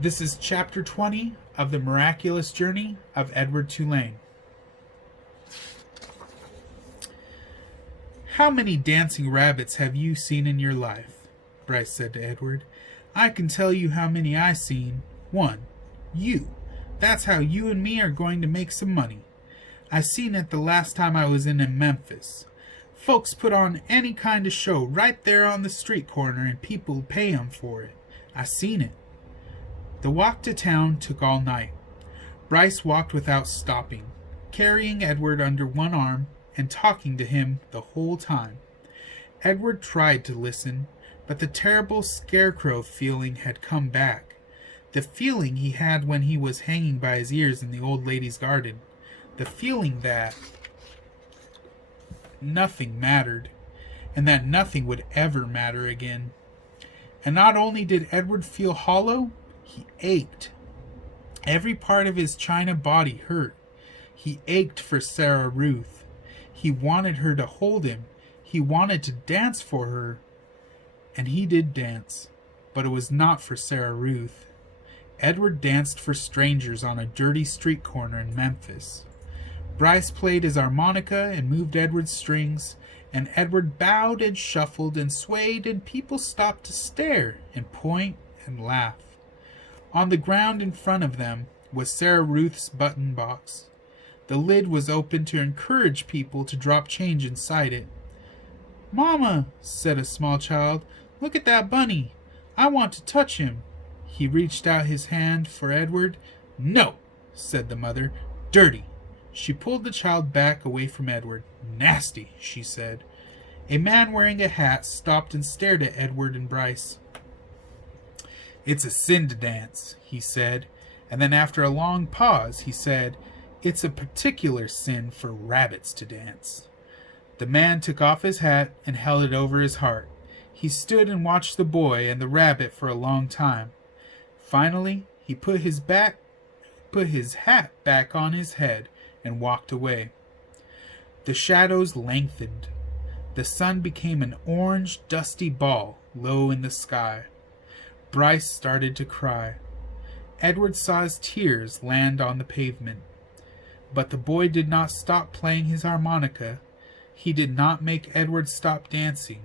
This is chapter 20 of the miraculous journey of Edward Tulane. How many dancing rabbits have you seen in your life? Bryce said to Edward. I can tell you how many I seen. One. You. That's how you and me are going to make some money. I seen it the last time I was in Memphis. Folks put on any kind of show right there on the street corner and people pay 'em for it. I seen it. The walk to town took all night. Bryce walked without stopping, carrying Edward under one arm and talking to him the whole time. Edward tried to listen, but the terrible scarecrow feeling had come back. The feeling he had when he was hanging by his ears in the old lady's garden. The feeling that nothing mattered, and that nothing would ever matter again. And not only did Edward feel hollow, he ached. Every part of his china body hurt. He ached for Sarah Ruth. He wanted her to hold him. He wanted to dance for her. And he did dance, but it was not for Sarah Ruth. Edward danced for strangers on a dirty street corner in Memphis. Bryce played his harmonica and moved Edward's strings, and Edward bowed and shuffled and swayed, and people stopped to stare and point and laugh. On the ground in front of them was Sarah Ruth's button box. The lid was open to encourage people to drop change inside it. "Mama," said a small child, "look at that bunny. I want to touch him." He reached out his hand for Edward. "No," said the mother. "Dirty." She pulled the child back away from Edward. "Nasty," she said. A man wearing a hat stopped and stared at Edward and Bryce. "It's a sin to dance," he said, and then after a long pause he said, "It's a particular sin for rabbits to dance." The man took off his hat and held it over his heart. He stood and watched the boy and the rabbit for a long time. Finally, he put his hat back on his head and walked away. The shadows lengthened. The sun became an orange, dusty ball low in the sky. Bryce started to cry. Edward saw his tears land on the pavement. But the boy did not stop playing his harmonica. He did not make Edward stop dancing.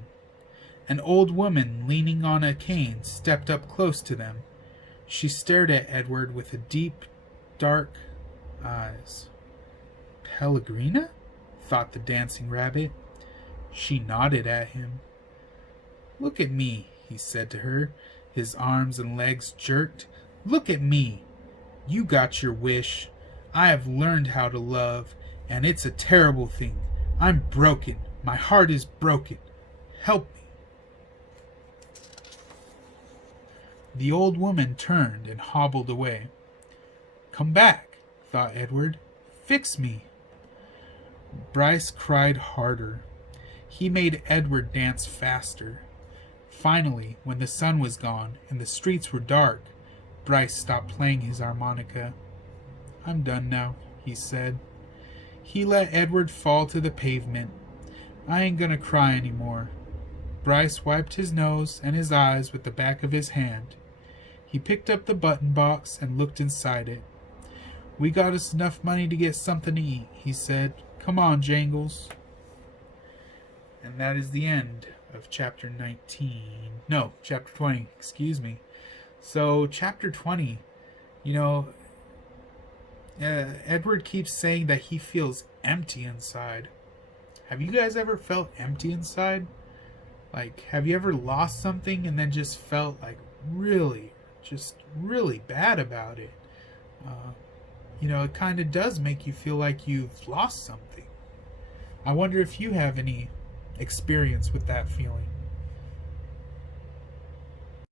An old woman leaning on a cane stepped up close to them. She stared at Edward with a deep, dark eyes. "Pellegrina?" thought the dancing rabbit. She nodded at him. "Look at me," he said to her. His arms and legs jerked. "Look at me. You got your wish. I have learned how to love, and it's a terrible thing. I'm broken. My heart is broken. Help me." The old woman turned and hobbled away. "Come back," thought Edward. "Fix me." Bryce cried harder. He made Edward dance faster. Finally, when the sun was gone and the streets were dark, Bryce stopped playing his harmonica. "I'm done now," he said. He let Edward fall to the pavement. "I ain't gonna cry any more." Bryce wiped his nose and his eyes with the back of his hand. He picked up the button box and looked inside it. "We got us enough money to get something to eat," he said. "Come on, Jangles." And that is the end of chapter 19. No, chapter 20, excuse me. So, chapter 20, Edward keeps saying that he feels empty inside. Have you guys ever felt empty inside? Like, have you ever lost something and then just felt like really bad about it? It kind of does make you feel like you've lost something. I wonder if you have any experience with that feeling.